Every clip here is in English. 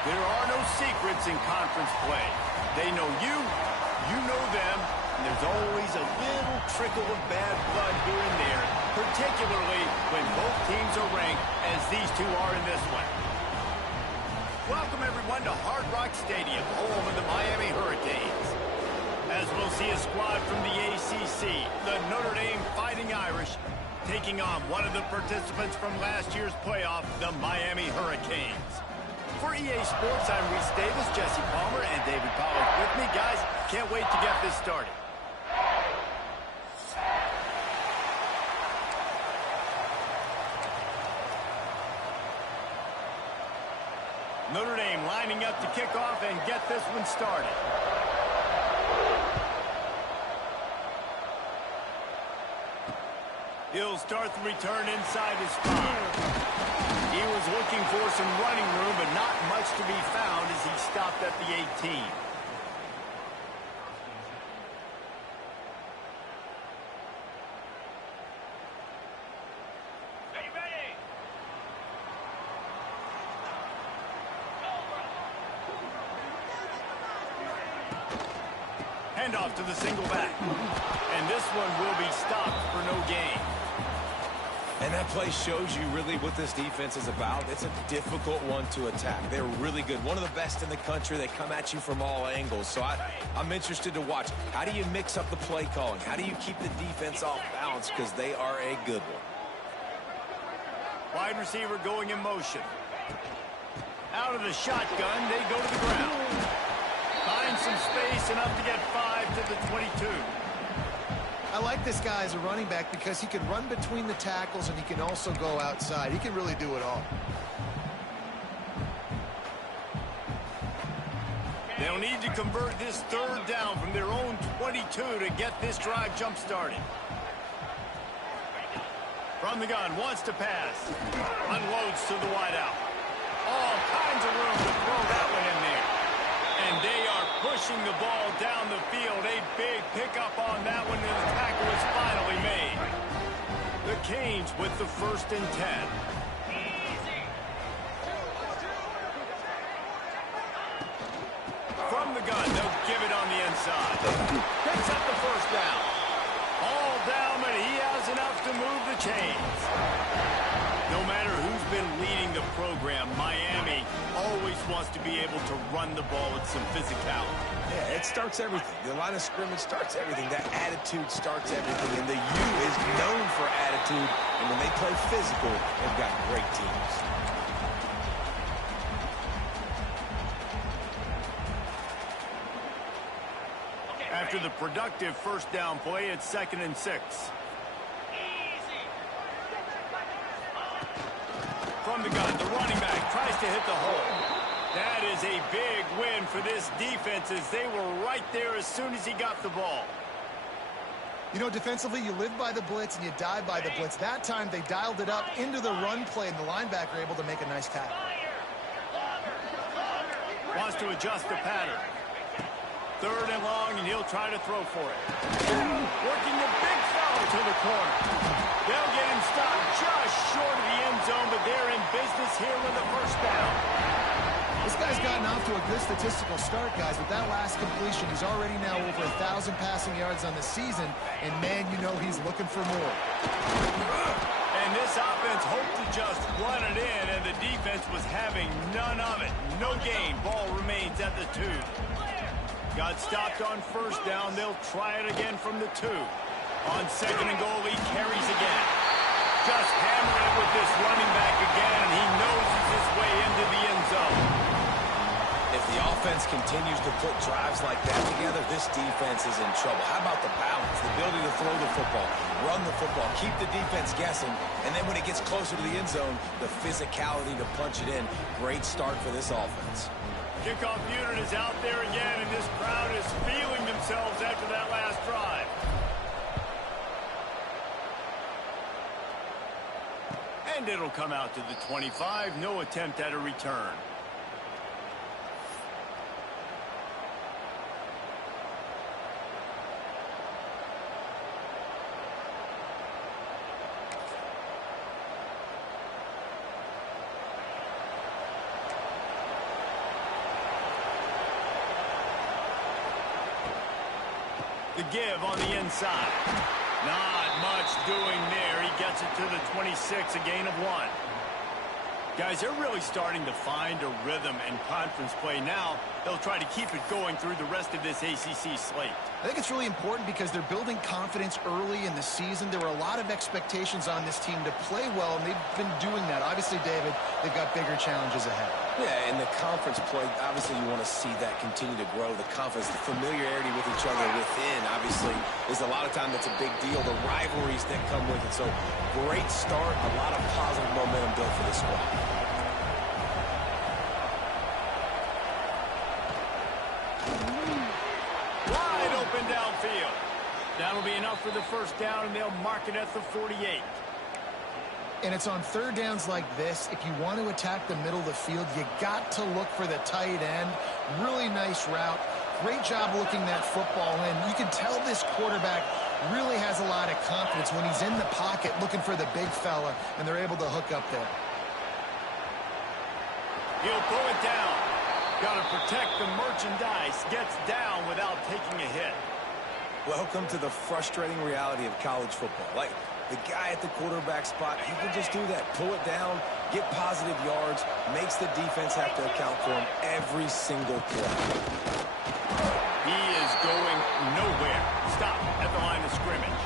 There are no secrets in conference play. They know you, you know them, and there's always a little trickle of bad blood here and there, particularly when both teams are ranked as these two are in this one. Welcome, everyone, to Hard Rock Stadium, home of the Miami Hurricanes. As we'll see a squad from the ACC, the Notre Dame Fighting Irish, taking on one of the participants from last year's playoff, the Miami Hurricanes. For EA Sports, I'm Reese Davis, Jesse Palmer, and David Pollack with me. Guys, can't wait to get this started. Notre Dame lining up to kick off and get this one started. He'll start the return inside his 5. He was looking for some running room, but not much to be found as he stopped at the 18. Handoff to the single back. And this one will be stopped for no gain. And that play shows you really what this defense is about. It's a difficult one to attack. They're really good. One of the best in the country. They come at you from all angles. So I'm interested to watch. How do you mix up the play calling? How do you keep the defense off balance? Because they are a good one. Wide receiver going in motion. Out of the shotgun, they go to the ground. Find some space, enough to get 5 to the 22. I like this guy as a running back because he can run between the tackles and he can also go outside. He can really do it all. They'll need to convert this third down from their own 22 to get this drive jump-started. From the gun, wants to pass. Unloads to the wideout. All kinds of room to throw that one in there. And they are pushing the ball down the field. A big pickup on that one, and the tackle is finally made. The Canes with the 1st and 10. From the gun, they'll give it on the inside. Picks up the 1st down. All down, but he has enough to move the chains. No matter who's been leading the program, Miami always wants to be able to run the ball with some physicality. Yeah, it starts everything. The line of scrimmage starts everything. That attitude starts everything. And the U is known for attitude. And when they play physical, they've got great teams. After the productive 1st down play, it's 2nd and 6. From the gun, the running back tries to hit the hole. That is a big win for this defense as they were right there as soon as he got the ball. You know, defensively, you live by the blitz and you die by the blitz. That time, they dialed it up into the run play, and the linebacker able to make a nice tackle. Wants to adjust the pattern. 3rd and long, and he'll try to throw for it. Working the big foul to the corner. They'll get him stopped just short of the end zone, but they're in business here with the 1st down. This guy's gotten off to a good statistical start, guys. With that last completion, he's already now over 1,000 passing yards on the season, and man, you know he's looking for more. And this offense hoped to just run it in, and the defense was having none of it. No gain. Ball remains at the 2. Got stopped on 1st down. They'll try it again from the 2. On 2nd and goal, he carries again. Just hammering it with this running back again, and he noses his way into the end zone. If the offense continues to put drives like that together, this defense is in trouble. How about the balance, the ability to throw the football, run the football, keep the defense guessing, and then when it gets closer to the end zone, the physicality to punch it in. Great start for this offense. Kickoff unit is out there again, and this crowd is feeling themselves after that last drive. And it'll come out to the 25. No attempt at a return. The give on the inside. Not much doing there. He gets it to the 26, a gain of 1. Guys, they're really starting to find a rhythm in conference play now. They'll try to keep it going through the rest of this ACC slate. I think it's really important because they're building confidence early in the season. There were a lot of expectations on this team to play well, and they've been doing that. Obviously, David, they've got bigger challenges ahead. Yeah, in the conference play, obviously you want to see that continue to grow. The confidence, the familiarity with each other within, obviously, is a lot of time that's a big deal. The rivalries that come with it. So, great start, a lot of positive momentum built for this squad. Wide open downfield. That'll be enough for the first down, and they'll mark it at the 48. And it's on third downs like this. If you want to attack the middle of the field, you got to look for the tight end. Really nice route. Great job looking that football in. You can tell this quarterback really has a lot of confidence when he's in the pocket looking for the big fella, and they're able to hook up there. He'll pull it down. Got to protect the merchandise. Gets down without taking a hit. Welcome to the frustrating reality of college football. Like, the guy at the quarterback spot, he can just do that. Pull it down, get positive yards, makes the defense have to account for him every single play. He is going nowhere. Stop at the line of scrimmage.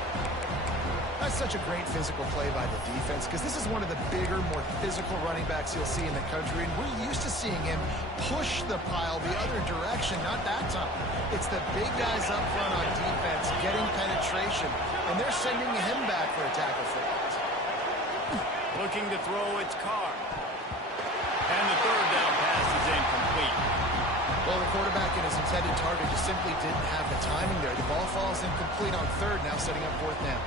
That's such a great physical play by the defense because this is one of the bigger, more physical running backs you'll see in the country, and we're used to seeing him push the pile the other direction, not that time. It's the big guys up front on defense getting penetration, and they're sending him back for a tackle for it. Looking to throw, it's Carr. And the third down pass is incomplete. Well, the quarterback and his intended target just simply didn't have the timing there. The ball falls incomplete on third, now setting up fourth down.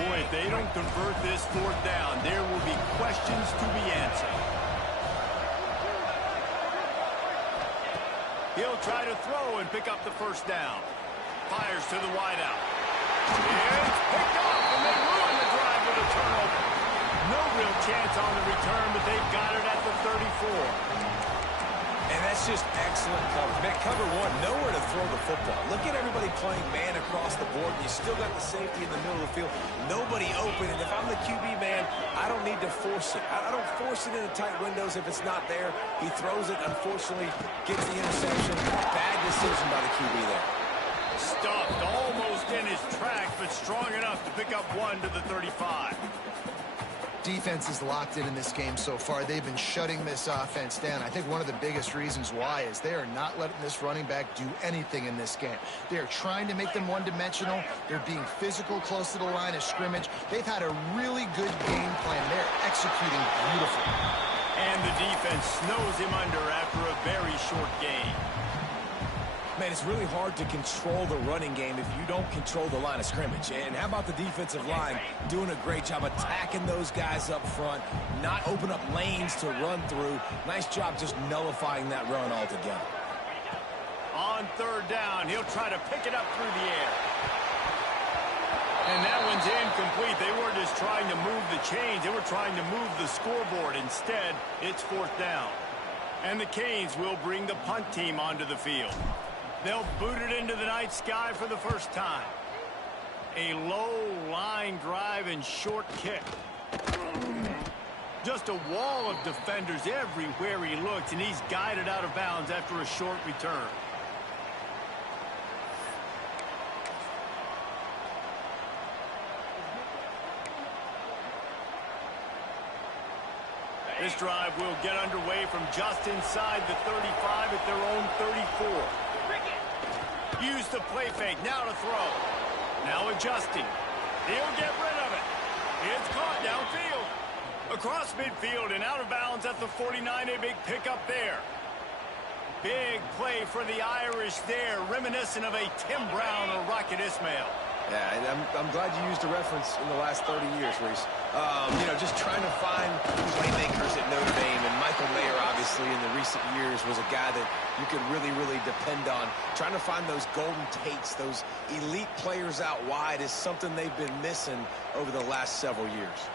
Boy, if they don't convert this fourth down, there will be questions to be answered. He'll try to throw and pick up the first down. Fires to the wideout. It's picked off, and they ruin the drive with a turnover. No real chance on the return, but they've got it at the 34. And that's just excellent coverage. Man, cover one, nowhere to throw the football. Look at everybody playing man across the board. You still got the safety in the middle of the field. Nobody open. And if I'm the QB man, I don't need to force it. I don't force it into tight windows if it's not there. He throws it, unfortunately, gets the interception. Bad decision by the QB there. Stuffed almost in his tracks, but strong enough to pick up one to the 35. Defense is locked in this game so far. They've been shutting this offense down. I think one of the biggest reasons why is they are not letting this running back do anything in this game. They are trying to make them one-dimensional. They're being physical close to the line of scrimmage. They've had a really good game plan. They're executing beautifully. And the defense snows him under after a very short game. Man, it's really hard to control the running game if you don't control the line of scrimmage. And how about the defensive line doing a great job attacking those guys up front, not open up lanes to run through. Nice job just nullifying that run altogether. On third down, he'll try to pick it up through the air. And that one's incomplete. They weren't just trying to move the chains. They were trying to move the scoreboard. Instead, it's fourth down. And the Canes will bring the punt team onto the field. They'll boot it into the night sky for the first time. A low line drive and short kick. Just a wall of defenders everywhere he looks, and he's guided out of bounds after a short return. This drive will get underway from just inside the 35 at their own 34. Use the play fake, now to throw. Now adjusting. He'll get rid of it. It's caught downfield. Across midfield and out of bounds at the 49, a big pickup there. Big play for the Irish there, reminiscent of a Tim Brown or Rocket Ismail. Yeah, and I'm glad you used a reference in the last 30 years, Reese. You know, just trying to find playmakers at Notre Dame, and Michael Mayer, obviously, in the recent years, was a guy that you could really, really depend on. Trying to find those golden Tates, those elite players out wide is something they've been missing over the last several years.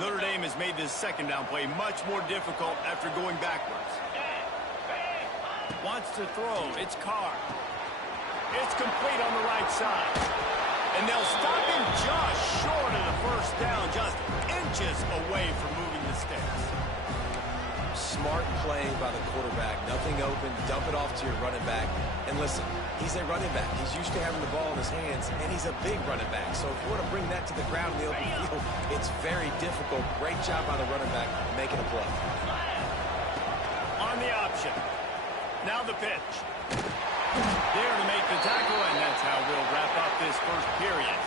Notre Dame has made this second down play much more difficult after going backwards. Wants to throw. It's Carr. It's complete on the right side. And they'll stop him just short of the first down, just inches away from moving the sticks. Smart play by the quarterback. Nothing open. Dump it off to your running back. And listen, he's a running back. He's used to having the ball in his hands, and he's a big running back. So if you want to bring that to the ground in the open field, it's very difficult. Great job by the running back making a play. On the option. Now the pitch. There to make the tackle, and that's how we'll wrap up this first period.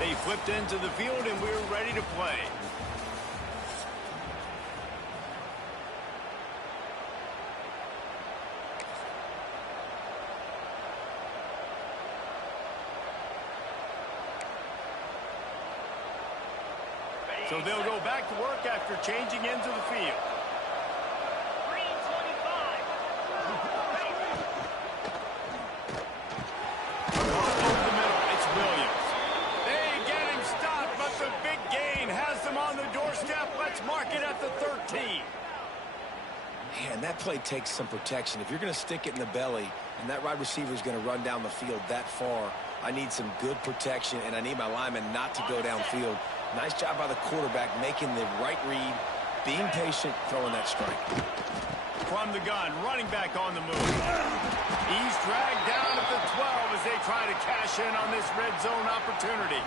They flipped into the field, and we're ready to play. So they'll go back to work after changing into the field. Over the middle, it's Williams. They get him stopped, but the big gain has them on the doorstep. Let's mark it at the 13. Man, that play takes some protection. If you're going to stick it in the belly and that wide receiver is going to run down the field that far, I need some good protection, and I need my lineman not to go downfield. Nice job by the quarterback making the right read, being patient, throwing that strike. From the gun, running back on the move. He's dragged down at the 12 as they try to cash in on this red zone opportunity.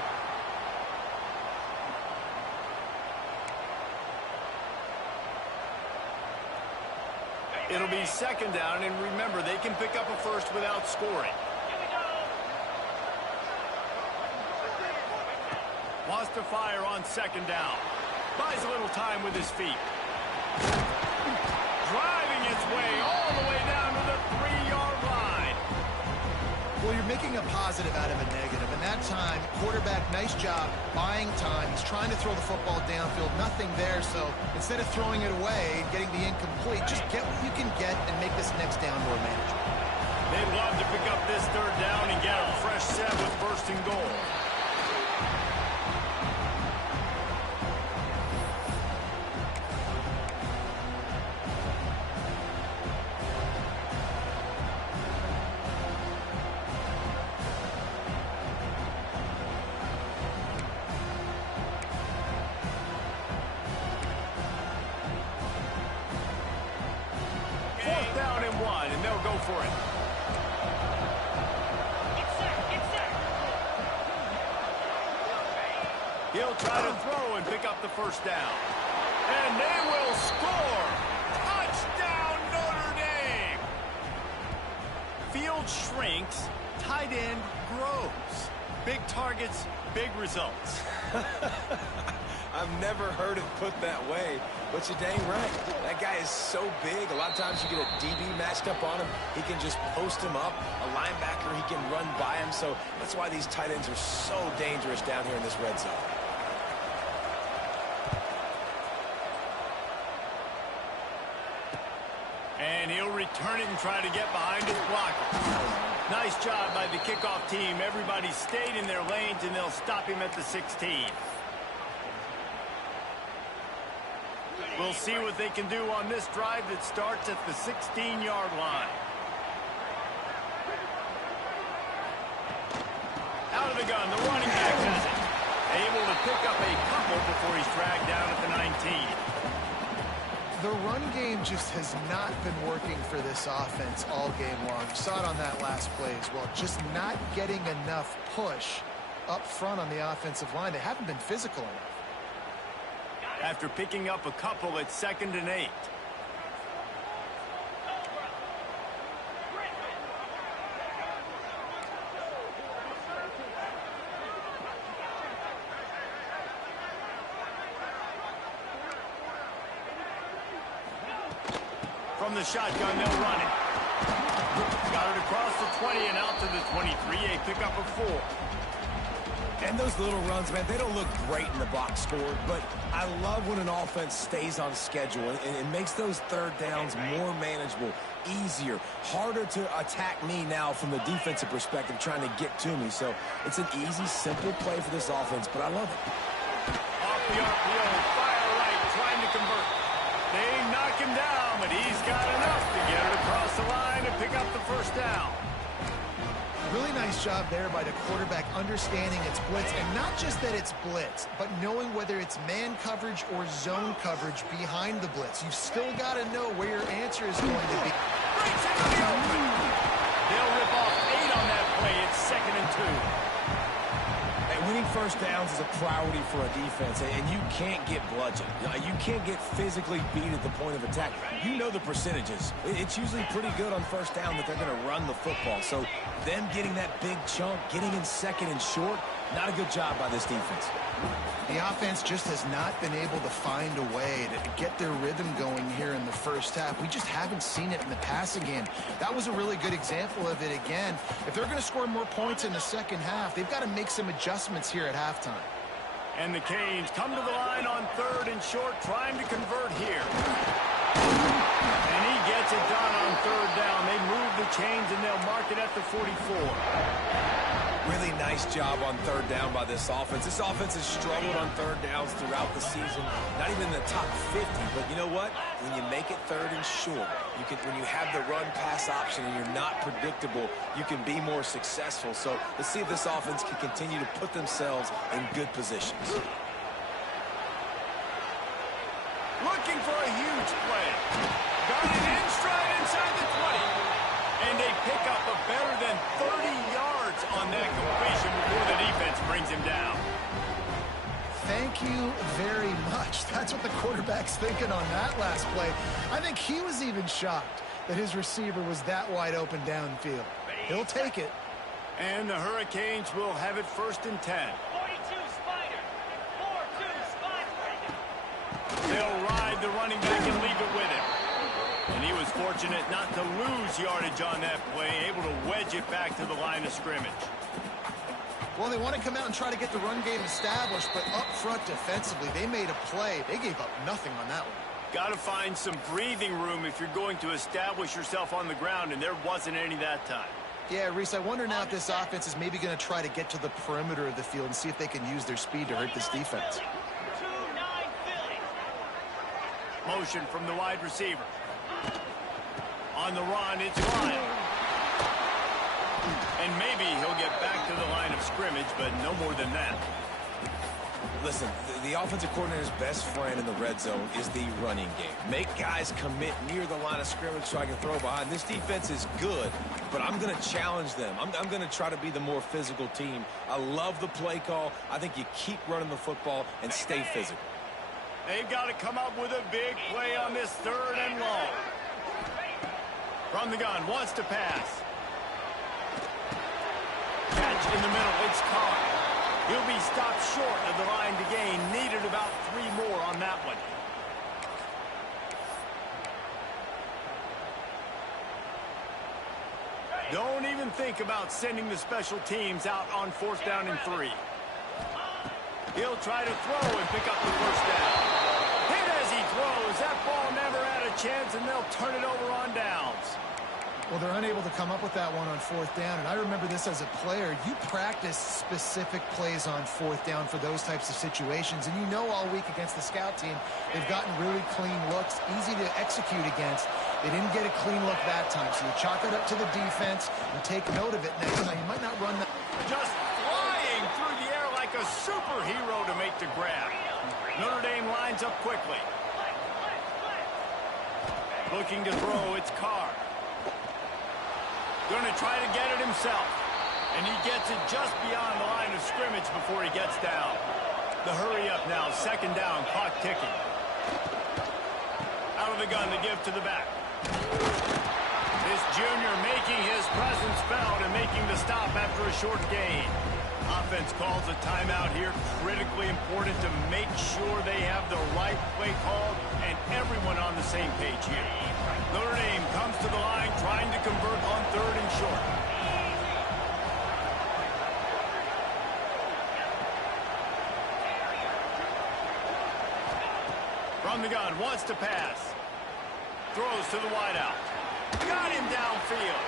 It'll be second down, and remember, they can pick up a first without scoring. Wants to fire on second down. Buys a little time with his feet. Driving its way all the way down to the 3-yard line. Well, you're making a positive out of a negative, and that time, quarterback, nice job, buying time. He's trying to throw the football downfield, nothing there, so instead of throwing it away, getting the incomplete, just get what you can get and make this next down more manageable. They'd love to pick up this third down and get a fresh set with first and goal. For it. He'll try to throw and pick up the first down. And they will score. Touchdown, Notre Dame. Field shrinks, tight end grows. Big targets, big results. I've never heard it put that way, but you're dang right. That guy is so big. A lot of times you get a DB matched up on him. He can just post him up. A linebacker, he can run by him. So that's why these tight ends are so dangerous down here in this red zone. And he'll return it and try to get behind his blocker. Nice job by the kickoff team. Everybody stayed in their lanes, and they'll stop him at the 16. We'll see what they can do on this drive that starts at the 16-yard line. Out of the gun, the running back has it. Able to pick up a couple before he's dragged down at the 19. The run game just has not been working for this offense all game long. You saw it on that last play as well. Just not getting enough push up front on the offensive line. They haven't been physical enough. After picking up a couple at 2nd and 8. shotgun, they'll run it. Got it across the 20 and out to the 23. A pickup of 4. And those little runs, man, they don't look great in the box score, but I love when an offense stays on schedule and it makes those third downs more manageable, easier, harder to attack me now from the defensive perspective trying to get to me. So it's an easy, simple play for this offense, but I love it. Off the RPO, fire right, trying to convert. They knock him down, but he's got enough to get it across the line and pick up the first down. Really nice job there by the quarterback understanding it's blitz, and not just that it's blitz, but knowing whether it's man coverage or zone coverage behind the blitz. You've still got to know where your answer is going to be. Breaks into the open. They'll rip off 8 on that play. It's 2nd and 2. And winning first downs is a priority for a defense, and you can't get bludgeoned. You can't get physically beat at the point of attack. You know the percentages. It's usually pretty good on first down that they're going to run the football. So them getting that big chunk, getting in 2nd and short, not a good job by this defense. The offense just has not been able to find a way to get their rhythm going here in the first half. We just haven't seen it in the passing game. That was a really good example of it again. If they're going to score more points in the second half, they've got to make some adjustments here at halftime. And the Canes come to the line on 3rd and short, trying to convert here. And he gets it done on 3rd down. They move the chains, and they'll mark it at the 44. Really nice job on 3rd down by this offense. This offense has struggled on 3rd downs throughout the season. Not even in the top 50, but you know what? When you make it 3rd and short, when you have the run-pass option and you're not predictable, you can be more successful. So let's see if this offense can continue to put themselves in good positions. Looking for a huge play. Got it in stride inside the 20. And they pick up a better than 30 yards on that completion before the defense brings him down. Thank you very much. That's what the quarterback's thinking on that last play. I think he was even shocked that his receiver was that wide open downfield. He'll take it. And the Hurricanes will have it 1st and 10. 42 Spider. 4-2 Spider. They'll ride the running back and leave it with him. And he was fortunate not to lose yardage on that play, able to wedge it back to the line of scrimmage. Well, they want to come out and try to get the run game established, but up front defensively, they made a play. They gave up nothing on that one. Got to find some breathing room if you're going to establish yourself on the ground, and there wasn't any that time. Yeah, Reese, I wonder now if this offense is maybe going to try to get to the perimeter of the field and see if they can use their speed to hurt this defense. 2-9 Philly. Motion from the wide receiver. On the run, it's Lyle. And maybe he'll get back to the line of scrimmage, but no more than that. Listen, the offensive coordinator's best friend in the red zone is the running game. Make guys commit near the line of scrimmage so I can throw behind. This defense is good, but I'm going to challenge them. I'm going to try to be the more physical team. I love the play call. I think you keep running the football and stay physical. They've got to come up with a big play on this 3rd and long. From the gun, wants to pass. Catch in the middle, it's Carr. He'll be stopped short of the line to gain. Needed about 3 more on that one. Don't even think about sending the special teams out on 4th down and 3. He'll try to throw and pick up the first down. Hit as he throws. That ball never had a chance, and they'll turn it over on downs. Well, they're unable to come up with that one on 4th down, and I remember this as a player. You practice specific plays on 4th down for those types of situations, and you know all week against the scout team, they've gotten really clean looks, easy to execute against. They didn't get a clean look that time, so you chalk it up to the defense and take note of it next time. You might not run that. Just flying through the air like a superhero to make the grab. Notre Dame lines up quickly. Looking to throw, it's Carr. Going to try to get it himself. And he gets it just beyond the line of scrimmage before he gets down. The hurry up now, 2nd down, clock ticking. Out of the gun to give to the back. This junior making his presence felt and making the stop after a short gain. Offense calls a timeout here. Critically important to make sure they have the right play called and everyone on the same page here. Notre Dame comes to the line trying to convert on 3rd and short. From the gun, wants to pass. Throws to the wideout. Got him downfield.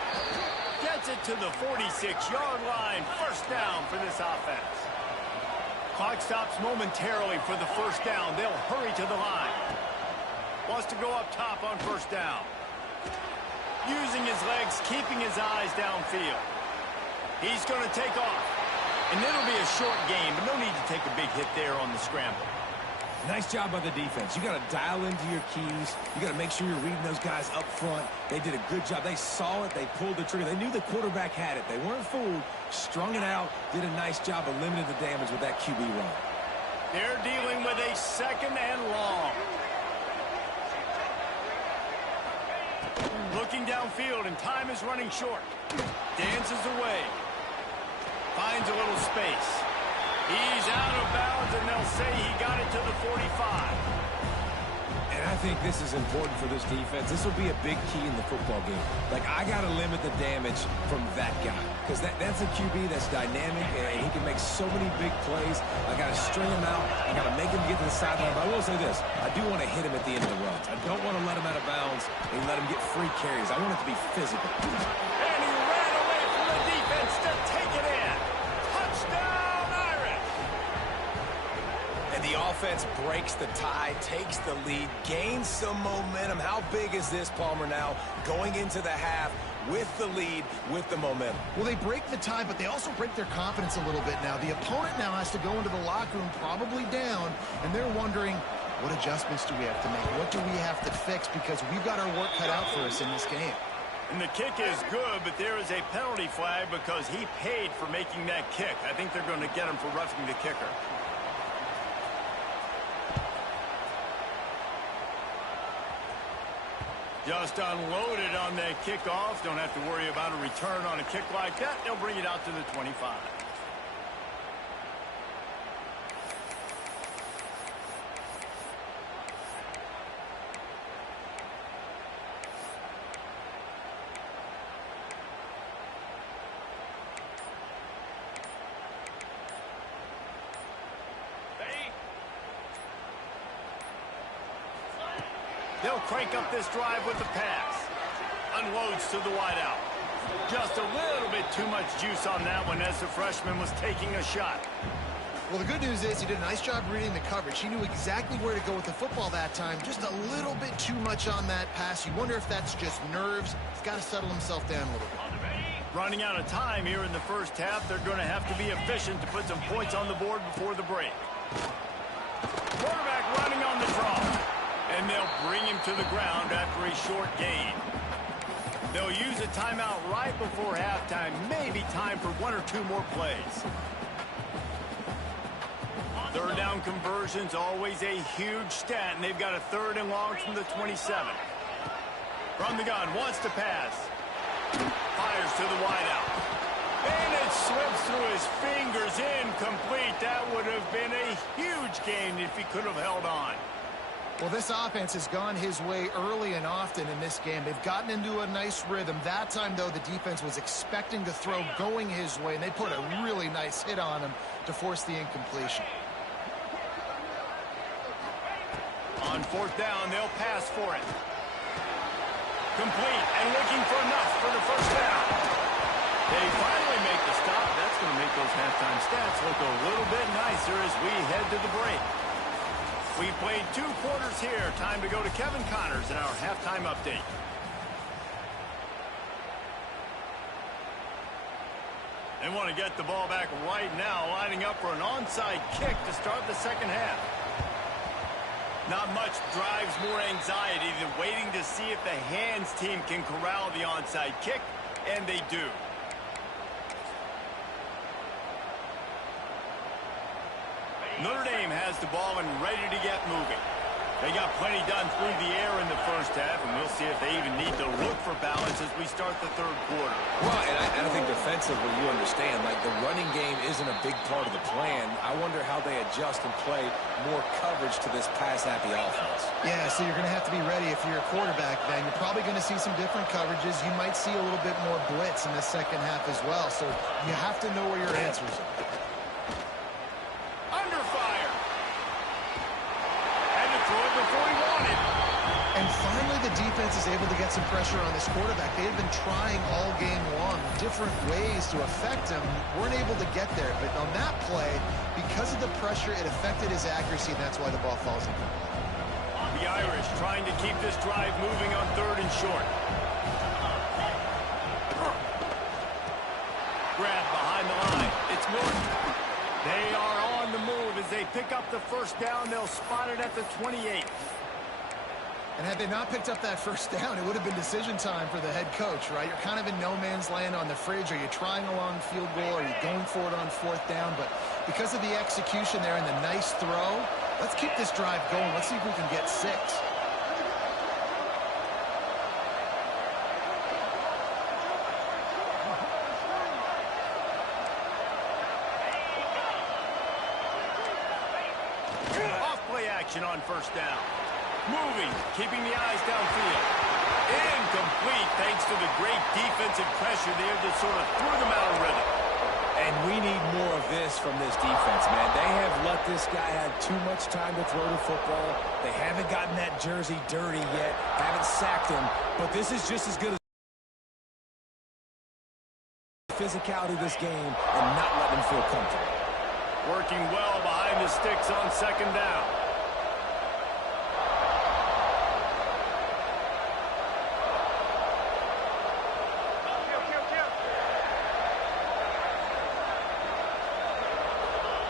Gets it to the 46-yard line. First down for this offense. Clock stops momentarily for the first down. They'll hurry to the line. Wants to go up top on first down. Using his legs, keeping his eyes downfield. He's going to take off. And it'll be a short game, but no need to take a big hit there on the scramble. Nice job by the defense. You got to dial into your keys. You got to make sure you're reading those guys up front. They did a good job. They saw it. They pulled the trigger. They knew the quarterback had it. They weren't fooled. Strung it out. Did a nice job of limiting the damage with that QB run. They're dealing with a 2nd and long. Looking downfield, and time is running short. Dances away. Finds a little space. He's out of bounds, and they'll say he got it to the 45. And I think this is important for this defense. This will be a big key in the football game. Like, I got to limit the damage from that guy. Because that's a QB that's dynamic, and he can make so many big plays. I got to string him out. I got to make him get to the sideline. But I will say this. I do want to hit him at the end of the runs. I don't want to let him out of bounds and let him get free carries. I want it to be physical. And he ran away from the defense to take it in. Touchdown, Irish! And the offense breaks the tie, takes the lead, gains some momentum. How big is this, Palmer, now going into the half with the lead, with the momentum? Well, they break the tie, but they also break their confidence a little bit now. The opponent now has to go into the locker room probably down, and they're wondering, what adjustments do we have to make? What do we have to fix? Because we've got our work cut out for us in this game. And the kick is good, but there is a penalty flag because he paid for making that kick. I think they're going to get him for roughing the kicker. Just unloaded on that kickoff. Don't have to worry about a return on a kick like that. They'll bring it out to the 25. They'll crank up this drive with the pass. Unloads to the wideout. Just a little bit too much juice on that one as the freshman was taking a shot. Well, the good news is he did a nice job reading the coverage. He knew exactly where to go with the football that time. Just a little bit too much on that pass. You wonder if that's just nerves. He's got to settle himself down a little bit. Running out of time here in the first half. They're going to have to be efficient to put some points on the board before the break. Quarterback running on the draw. And they'll bring him to the ground after a short gain. They'll use a timeout right before halftime. Maybe time for 1 or 2 more plays. Third down conversions, always a huge stat, and they've got a 3rd and long from the 27. From the gun, wants to pass. Fires to the wideout. And it slips through his fingers, incomplete. That would have been a huge gain if he could have held on. Well, this offense has gone his way early and often in this game. They've gotten into a nice rhythm. That time, though, the defense was expecting the throw going his way, and they put a really nice hit on him to force the incompletion. On 4th down, they'll pass for it. Complete and looking for enough for the first down. They finally make the stop. That's going to make those halftime stats look a little bit nicer as we head to the break. We played 2 quarters here. Time to go to Kevin Connors in our halftime update. They want to get the ball back right now, lining up for an onside kick to start the second half. Not much drives more anxiety than waiting to see if the hands team can corral the onside kick, and they do. Notre Dame has the ball and ready to get moving. They got plenty done through the air in the first half, and we'll see if they even need to look for balance as we start the third quarter. Well, and I think defensively, you understand, like the running game isn't a big part of the plan. I wonder how they adjust and play more coverage to this pass-happy offense. Yeah, so you're going to have to be ready if you're a quarterback, Ben. You're probably going to see some different coverages. You might see a little bit more blitz in the second half as well, so you have to know where your answers are. Under fire. Had to throw it before he wanted. And finally, the defense is able to get some pressure on this quarterback. They had been trying all game long different ways to affect him. Weren't able to get there. But on that play, because of the pressure, it affected his accuracy, and that's why the ball falls incomplete. The Irish trying to keep this drive moving on third and short. Grab behind the line. It's Notre. They are on the move as they pick up the first down. They'll spot it at the 28. And had they not picked up that first down, it would have been decision time for the head coach, right? You're kind of in no man's land on the fridge. Are you trying a long field goal? Are you going for it on fourth down? But because of the execution there and the nice throw, let's keep this drive going. Let's see if we can get 6. Off play action on first down. Moving, keeping the eyes downfield. Incomplete thanks to the great defensive pressure there that sort of threw them out of rhythm. And we need more of this from this defense, man. They have let this guy have too much time to throw the football. They haven't gotten that jersey dirty yet, haven't sacked him. But this is just as good as physicality of this game and not letting him feel comfortable. Working well behind the sticks on second down.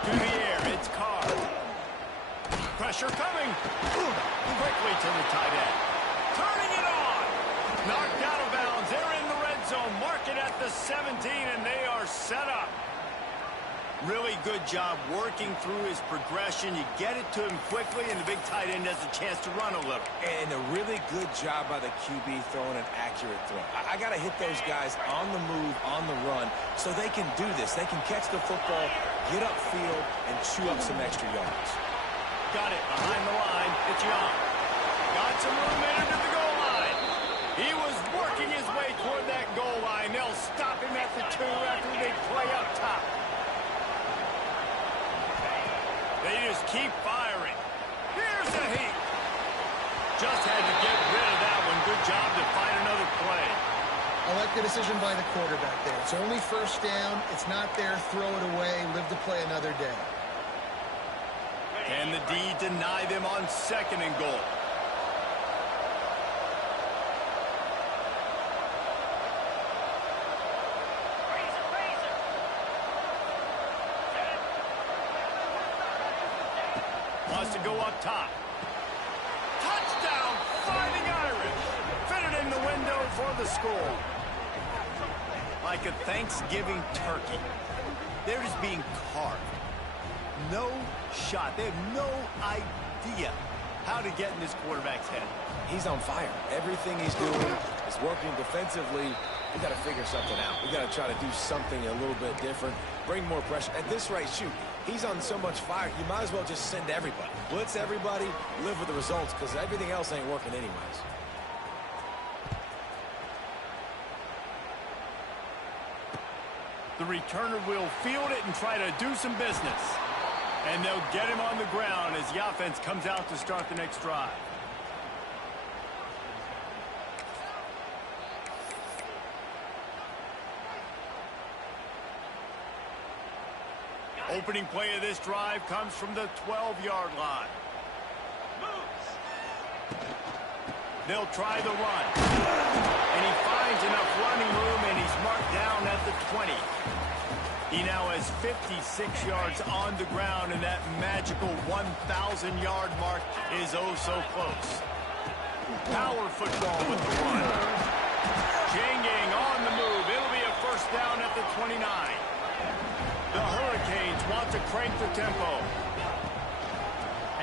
To the air, it's Carr. Pressure coming. Quickly to the tight end. Turning it on. Knocked out of bounds. They're in the red zone. Mark it at the 17, and they are set up. Really good job working through his progression. You get it to him quickly, and the big tight end has a chance to run a little. And a really good job by the QB throwing an accurate throw. I got to hit those guys on the move, on the run, so they can do this. They can catch the football, get upfield, and chew up some extra yards. Got it behind the line. It's Young. Got some room in to the goal line. He was working his way toward that goal line. They'll stop him at the 2 after they play up top. They just keep firing. Here's a heat. Just had to get rid of that one. Good job to find another play. I like the decision by the quarterback there. It's only first down. It's not there. Throw it away. Live to play another day. Can the D deny them on second and goal? Wants to go up top. Touchdown, Fighting Irish. Fitted in the window for the score. Like a Thanksgiving turkey. They're just being carved. No shot. They have no idea how to get in this quarterback's head. He's on fire. Everything he's doing is working defensively. We got to figure something out. We got to try to do something a little bit different. Bring more pressure. At this rate, shoot, he's on so much fire, you might as well just send everybody. Blitz everybody, live with the results, because everything else ain't working anyways. The returner will field it and try to do some business. And they'll get him on the ground as the offense comes out to start the next drive. Opening play of this drive comes from the 12-yard line. They'll try the run. And he finds enough running room, and he's marked down at the 20. He now has 56 yards on the ground, and that magical 1,000-yard mark is oh so close. Power football with the run. Janging on the move. It'll be a first down at the 29. The Hurricanes want to crank the tempo.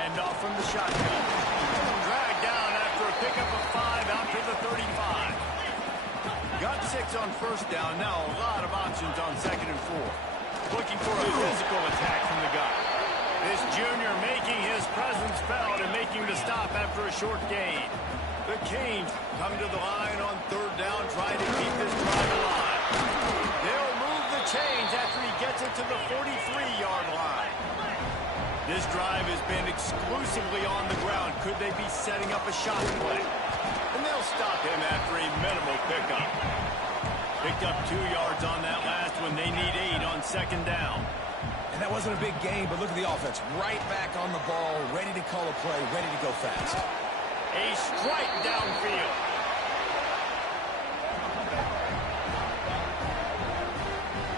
handoff from the shotgun. Dragged down after a pickup of 5 out to the 35. Got 6 on first down. Now a lot of options on 2nd and 4. Looking for a physical attack from the guy. This junior making his presence felt and making the stop after a short gain. The Canes come to the line on 3rd down, trying to keep this drive alive. They'll move the chains after he gets it to the 43-yard line. This drive has been exclusively on the ground. Could they be setting up a shot play? And they'll stop him after a minimal pickup. Picked up 2 yards on that last one. They need 8 on 2nd down. And that wasn't a big gain, but look at the offense. Right back on the ball, ready to call a play, ready to go fast. A strike downfield.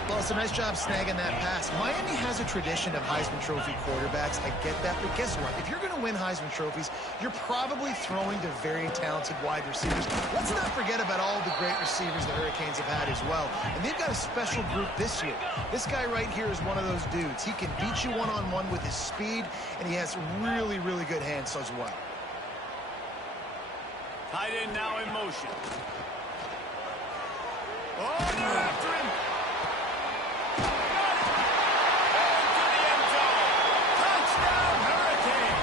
Well, it's a nice job snagging that pass. Miami has a tradition of Heisman Trophy quarterbacks. I get that, but guess what? If you're going to win Heisman Trophies, you're probably throwing to very talented wide receivers. Let's not forget about all the great receivers the Hurricanes have had as well. And they've got a special group this year. This guy right here is one of those dudes. He can beat you one-on-one with his speed, and he has really, really good hands as well. Tight end now in motion. Oh, they're after him. Into the end zone. Touchdown, Hurricane.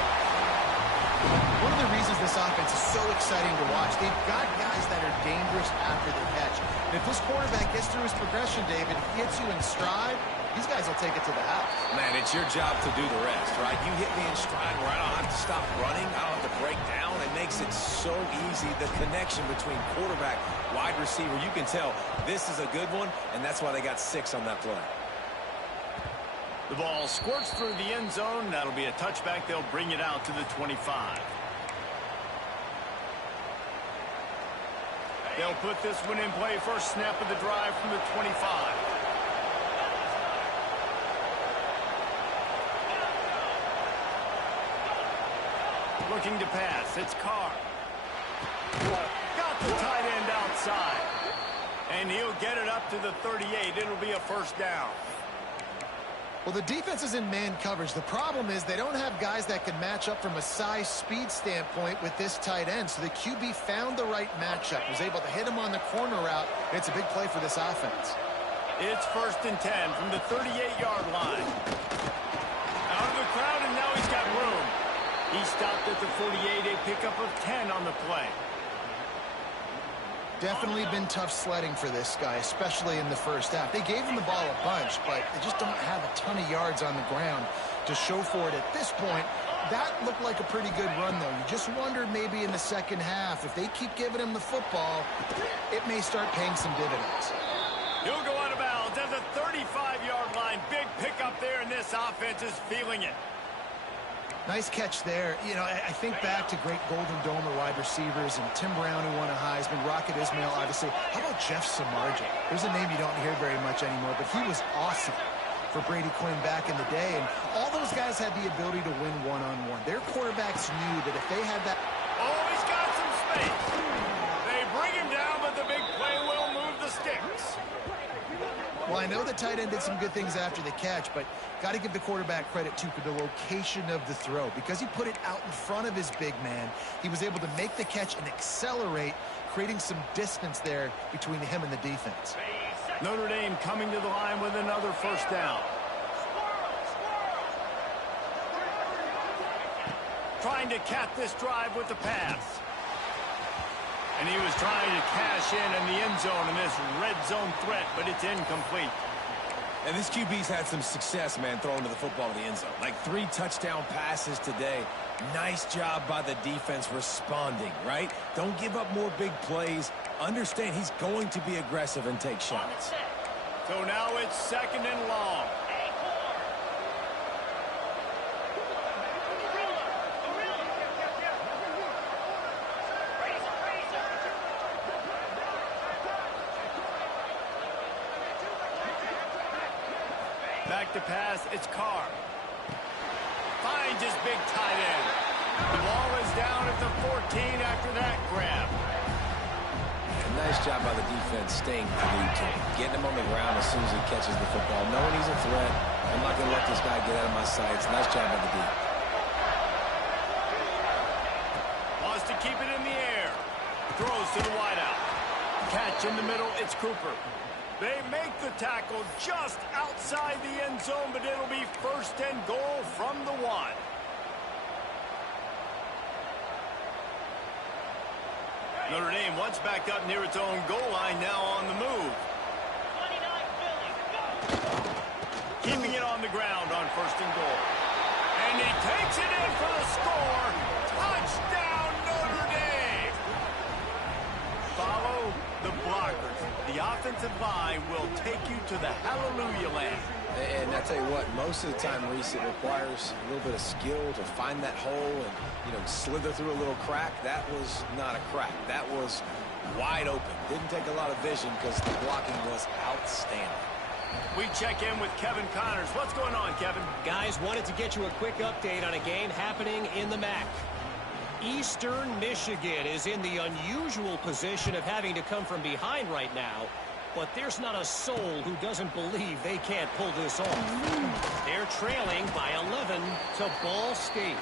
One of the reasons this offense is so exciting to watch, they've got guys that are dangerous after the catch. And if this quarterback gets through his progression, David, gets you in stride, these guys will take it to the house. Man, it's your job to do the rest, right? You hit me in stride where I don't have to stop running. I don't have to break down. It makes it so easy. The connection between quarterback, wide receiver, you can tell this is a good one, and that's why they got 6 on that play. The ball squirts through the end zone. That'll be a touchback. They'll bring it out to the 25. They'll put this one in play. First snap of the drive from the 25. Looking to pass. It's Carr. Got the tight end outside. And he'll get it up to the 38. It'll be a first down. Well, the defense is in man coverage. The problem is they don't have guys that can match up from a size speed standpoint with this tight end. So the QB found the right matchup, was able to hit him on the corner route. It's a big play for this offense. It's 1st and 10 from the 38-yard line. Out of the crowd, and now he's got room. He stopped at the 48, a pickup of 10 on the play. Definitely been tough sledding for this guy, especially in the first half. They gave him the ball a bunch, but they just don't have a ton of yards on the ground to show for it at this point. That looked like a pretty good run, though. You just wondered maybe in the second half, if they keep giving him the football, it may start paying some dividends. He'll go out of bounds at the 35-yard line. Big pickup there, and this offense is feeling it. Nice catch there. You know, I think back to great Golden Domer wide receivers and Tim Brown, who won a Heisman, Rocket Ismail, obviously. How about Jeff Samardzija? There's a name you don't hear very much anymore, but he was awesome for Brady Quinn back in the day. And all those guys had the ability to win one-on-one. Their quarterbacks knew that if they had that... Oh, he's got some space. They bring him down, but the big play will move the sticks. Well, I know the tight end did some good things after the catch, but got to give the quarterback credit, too, for the location of the throw. Because he put it out in front of his big man, he was able to make the catch and accelerate, creating some distance there between him and the defense. Notre Dame coming to the line with another first down. Trying to cap this drive with the pass. And he was trying to cash in the end zone in this red zone threat, but it's incomplete. And this QB's had some success, man, throwing to the football in the end zone. Like 3 touchdown passes today. Nice job by the defense responding, right? Don't give up more big plays. Understand he's going to be aggressive and take shots. So now it's 2nd and long. Back to pass, it's Carr. Finds his big tight end. The ball is down at the 14 after that grab. Nice job by the defense staying glued to him, getting him on the ground as soon as he catches the football, knowing he's a threat. I'm not going to let this guy get out of my sights. Nice job by the D. Throws to the wideout. Catch in the middle, it's Cooper. They make the tackle just outside the end zone, but it'll be 1st and goal from the 1. Notre Dame once backed up near its own goal line, now on the move. 29 Philly, go! Keeping it on the ground on 1st and goal. And he takes it in for the score. Touchdown, Notre Dame! Follow the blockers. The offensive line will take you to the hallelujah land. And I tell you what, most of the time, Reese, it requires a little bit of skill to find that hole and, slither through a little crack. That was not a crack. That was wide open. Didn't take a lot of vision because the blocking was outstanding. We check in with Kevin Connors. What's going on, Kevin? Guys, wanted to get you a quick update on a game happening in the MAC. Eastern Michigan is in the unusual position of having to come from behind right now, but there's not a soul who doesn't believe they can't pull this off. They're trailing by 11 to Ball State.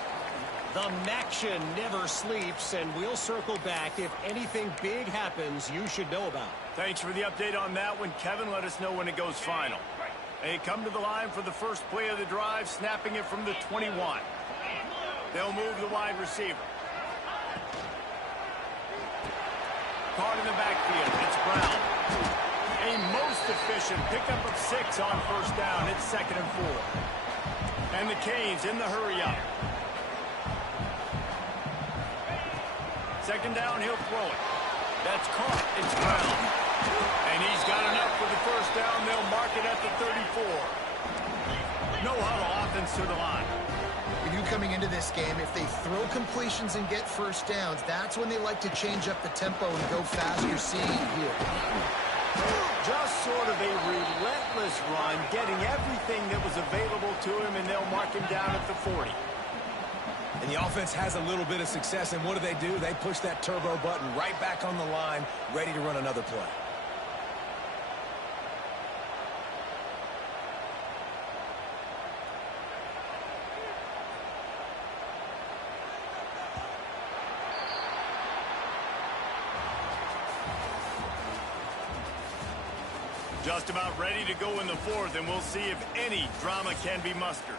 The Maction never sleeps, and we'll circle back if anything big happens you should know about. Thanks for the update on that one, Kevin. Let us know when it goes final. They come to the line for the first play of the drive, snapping it from the 21. They'll move the wide receiver. Caught in the backfield. It's Brown. A most efficient pickup of 6 on 1st down. It's 2nd and 4. And the Canes in the hurry-up. 2nd down, he'll throw it. That's caught. It's Brown. And he's got enough for the 1st down. They'll mark it at the 34. No huddle, offense to the line. We knew coming into this game, if they throw completions and get 1st downs, that's when they like to change up the tempo and go faster. See here. Just sort of a relentless run, getting everything that was available to him, and they'll mark him down at the 40. And the offense has a little bit of success, and what do? They push that turbo button right back on the line, ready to run another play. Just about ready to go in the 4th, and we'll see if any drama can be mustered.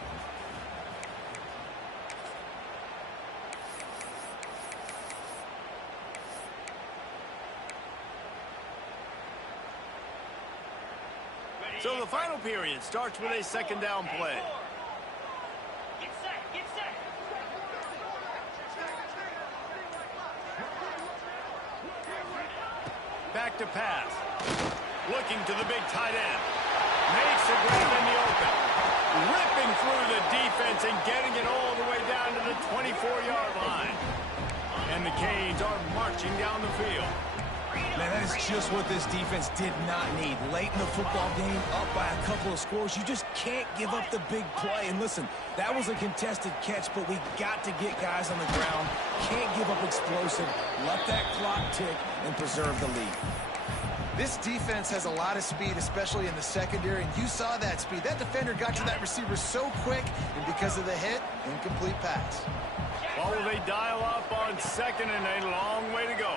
So the final period starts with a 2nd down play. Get set, get set! Back to pass. Looking to the big tight end. Makes a grab in the open. Ripping through the defense and getting it all the way down to the 24-yard line. And the Canes are marching down the field. Man, that is just what this defense did not need. Late in the football game, up by a couple of scores, you just can't give up the big play. And listen, that was a contested catch, but we got to get guys on the ground. Can't give up explosive. Let that clock tick and preserve the lead. This defense has a lot of speed, especially in the secondary, and you saw that speed. That defender got to that receiver so quick, and because of the hit, incomplete pass. Well, will they dial up on 2nd and a long way to go?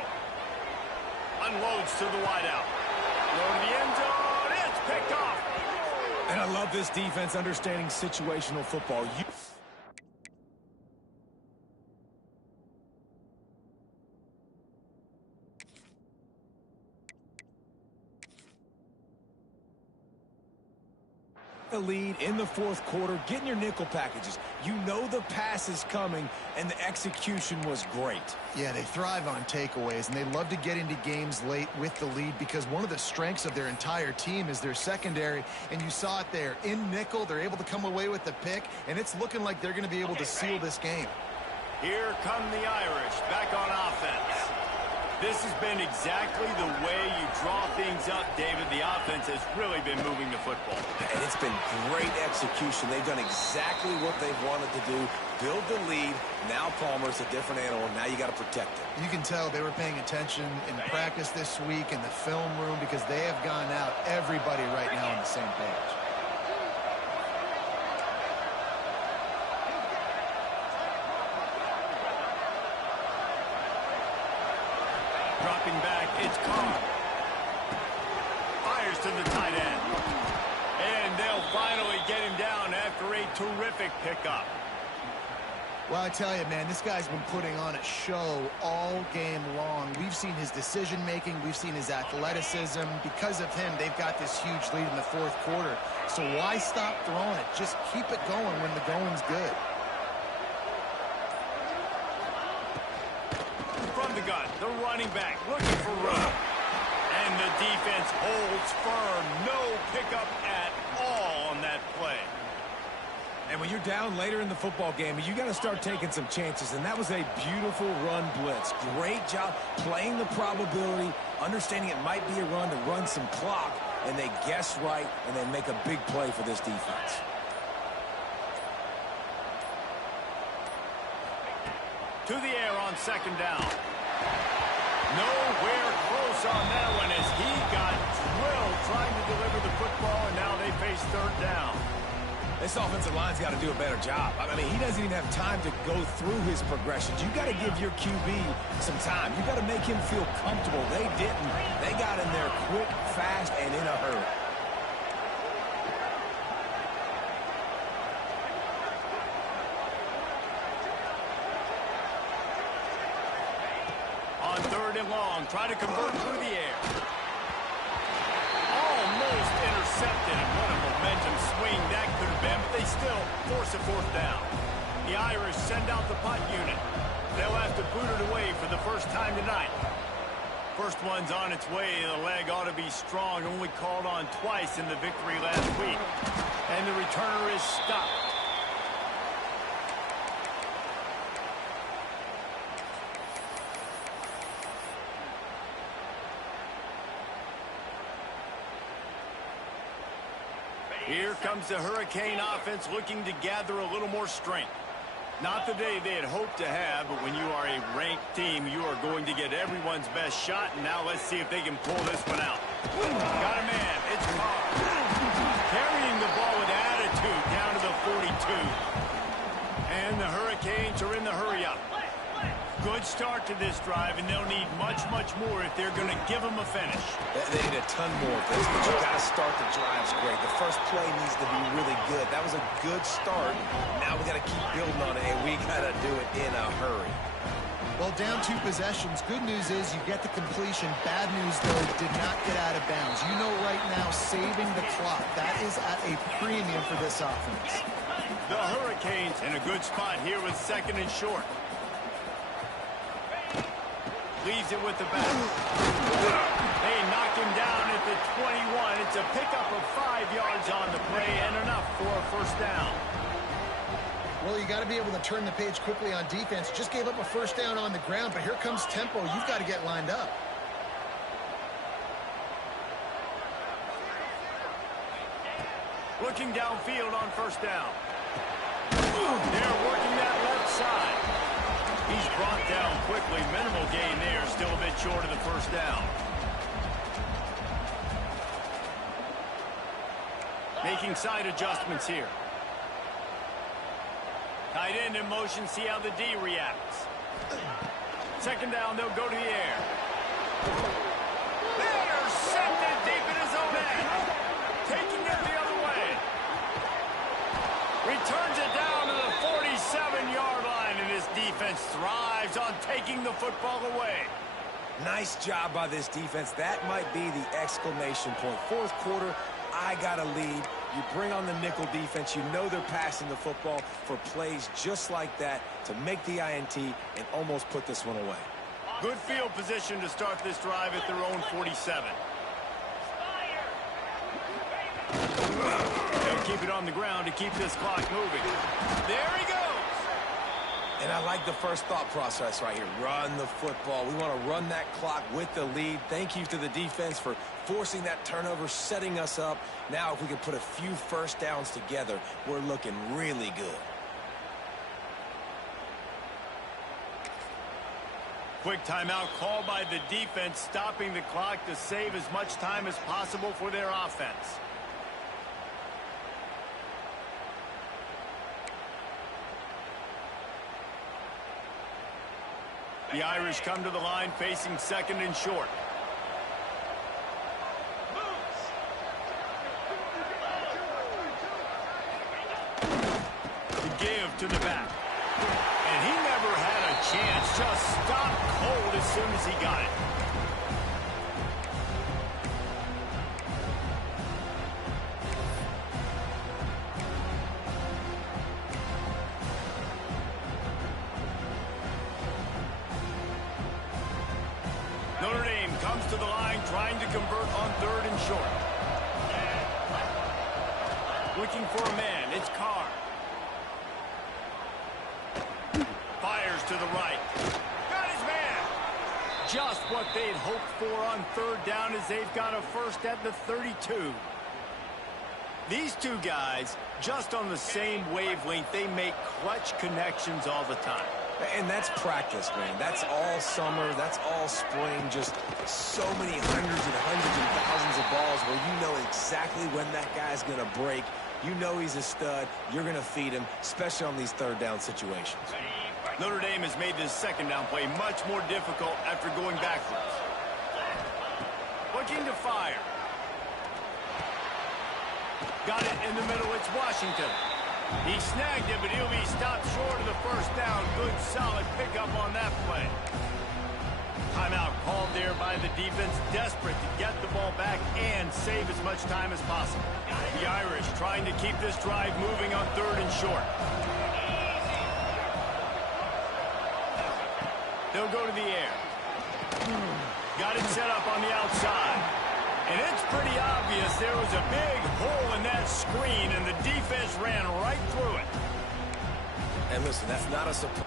Unloads to the wideout. Go to the end zone. It's picked off. And I love this defense understanding situational football. The lead in the 4th quarter, getting your nickel packages. You know the pass is coming, and the execution was great. Yeah, they thrive on takeaways, and they love to get into games late with the lead because one of the strengths of their entire team is their secondary, and you saw it there. In nickel, they're able to come away with the pick, and it's looking like they're going to be able to seal this game. Here come the Irish back on offense. This has been exactly the way you draw things up, David. The offense has really been moving the football. And it's been great execution. They've done exactly what they've wanted to do. Build the lead. Now Palmer's a different animal. Now you got to protect it. You can tell they were paying attention in practice this week in the film room because they have gone out, everybody right now on the same page. Dropping back, it's Carr. Fires to the tight end. And they'll finally get him down after a terrific pickup. Well, I tell you, man, this guy's been putting on a show all game long. We've seen his decision-making. We've seen his athleticism. Because of him, they've got this huge lead in the fourth quarter. So why stop throwing it? Just keep it going when the going's good. From the gun, the running back looking for room. And the defense holds firm. No pickup at all on that play. And when you're down later in the football game, you got to start taking some chances. And that was a beautiful run blitz. Great job playing the probability, understanding it might be a run to run some clock. And they guess right, and they make a big play for this defense. To the air on second down. Nowhere close on that one as he got drilled trying to deliver the football, and now they face third down. This offensive line's got to do a better job. I mean, he doesn't even have time to go through his progressions. You got to give your QB some time. You got to make him feel comfortable. They didn't. They got in there quick, fast, and in a hurry. On third and long, try to convert through the air. Almost intercepted, and what a momentum swing that could have been, but they still force a fourth down. The Irish send out the punt unit. They'll have to boot it away for the first time tonight. First one's on its way. The leg ought to be strong, only called on twice in the victory last week. And the returner is stopped. Here comes the Hurricane offense looking to gather a little more strength. Not the day they had hoped to have, but when you are a ranked team, you are going to get everyone's best shot. And now let's see if they can pull this one out. Got a man. It's Carr. Carrying the ball with attitude down to the 42. And the Hurricanes are in the hurry-up. Good start to this drive, and they'll need much, much more if they're going to give them a finish. They need a ton more of this, but you got to start the drives great. The first play needs to be really good. That was a good start. Now we got to keep building on it, and we got to do it in a hurry. Well, down 2 possessions. Good news is you get the completion. Bad news, though, did not get out of bounds. You know right now, saving the clock, that is at a premium for this offense. The Hurricanes in a good spot here with second and short. Leaves it with the back. They knock him down at the 21. It's a pickup of 5 yards on the play and enough for a first down. Well, you got to be able to turn the page quickly on defense. Just gave up a first down on the ground, but here comes tempo. You've got to get lined up. Looking downfield on first down. They're working that left side. He's brought down quickly. Minimal gain there. Still a bit short of the first down. Making side adjustments here. Tight end in motion. See how the D reacts. Second down, they'll go to the air. Intercepted deep in his own end. Taking it the other way. Returns it down to the 47-yard line, and his defense thrives on taking the football away. Nice job by this defense. That might be the exclamation point. Fourth quarter, I got a lead. You bring on the nickel defense. You know they're passing the football for plays just like that to make the INT and almost put this one away. Good field position to start this drive at their own 47. They'll keep it on the ground to keep this clock moving. There he goes. And I like the first thought process right here. Run the football. We want to run that clock with the lead. Thank you to the defense for forcing that turnover, setting us up. Now, if we can put a few first downs together, we're looking really good. Quick timeout called by the defense, stopping the clock to save as much time as possible for their offense. The Irish come to the line facing second and short. The give to the back. And he never had a chance. Just stopped cold as soon as he got it. Notre Dame comes to the line trying to convert on third and short. Looking for a man. It's Carr. Fires to the right. Got his man. Just what they'd hoped for on third down as they've got a first at the 32. These two guys, just on the same wavelength, they make clutch connections all the time. And that's practice, man. That's all summer. That's all spring. Just so many hundreds and thousands of balls where you know exactly when that guy's going to break. You know he's a stud. You're going to feed him, especially on these third down situations. Notre Dame has made this second down play much more difficult after going backwards. Looking to fire. Got it in the middle. It's Washington. He snagged it, but he'll be stopped short of the first down. Good, solid pickup on that play. Timeout called there by the defense, desperate to get the ball back and save as much time as possible. The Irish trying to keep this drive moving on third and short. They'll go to the air. Got it set up on the outside. And it's pretty obvious there was a big hole in that screen, and the defense ran right through it. And listen, that's not a surprise.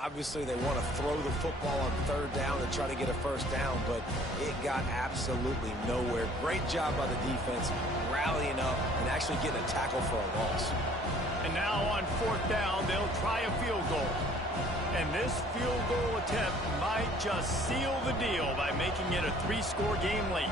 Obviously, they want to throw the football on third down and try to get a first down, but it got absolutely nowhere. Great job by the defense rallying up and actually getting a tackle for a loss. And now on fourth down, they'll try a field goal. And this field goal attempt might just seal the deal by making it a three-score game late.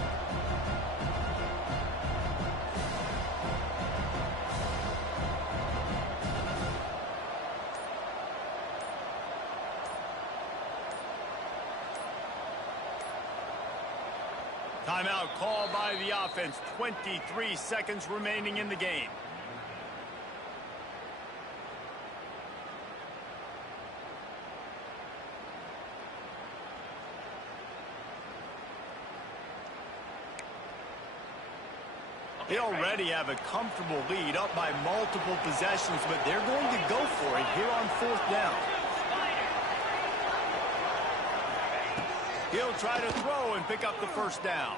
Timeout called by the offense. 23 seconds remaining in the game. They already have a comfortable lead up by multiple possessions, but they're going to go for it here on fourth down. He'll try to throw and pick up the first down.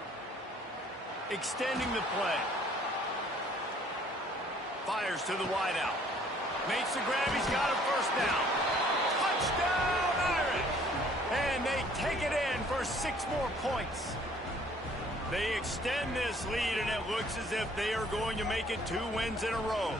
Extending the play. Fires to the wideout. Makes the grab. He's got a first down. Touchdown, Irish! And they take it in for 6 more points. They extend this lead, and it looks as if they are going to make it 2 wins in a row.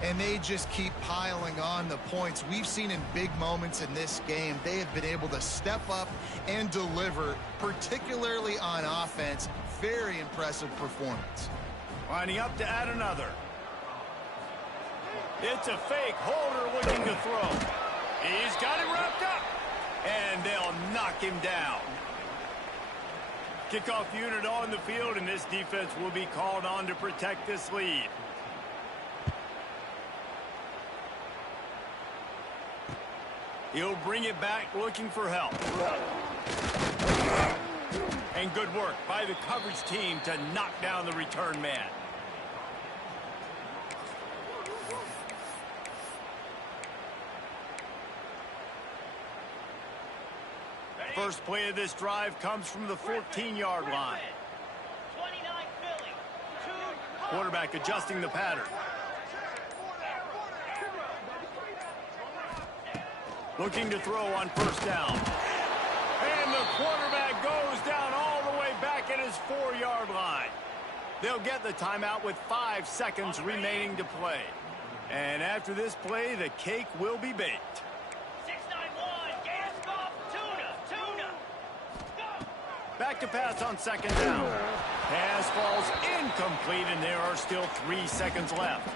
And they just keep piling on the points. We've seen in big moments in this game, they have been able to step up and deliver, particularly on offense. Very impressive performance. Lining up to add another. It's a fake. Holder looking to throw. He's got it wrapped up. And they'll knock him down. Kickoff unit on the field, and this defense will be called on to protect this lead. He'll bring it back looking for help. And good work by the coverage team to knock down the return man. First play of this drive comes from the 14-yard line. 29 Philly. 2 Quarterback adjusting the pattern. Looking to throw on first down. And the quarterback goes down all the way back at his 4-yard line. They'll get the timeout with 5 seconds remaining to play. And after this play, the cake will be baked. 691, gas off, tuna. Go. Back to pass on second down. Pass falls incomplete, and there are still 3 seconds left.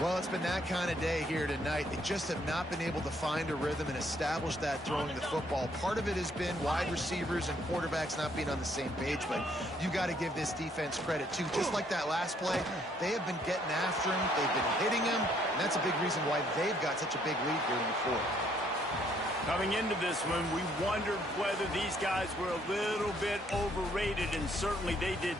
Well, it's been that kind of day here tonight. They just have not been able to find a rhythm and establish that throwing the football. Part of it has been wide receivers and quarterbacks not being on the same page, but you got to give this defense credit, too. Just like that last play, they have been getting after him. They've been hitting him, and that's a big reason why they've got such a big lead here in the fourth. Coming into this one, we wondered whether these guys were a little bit overrated, and certainly they did.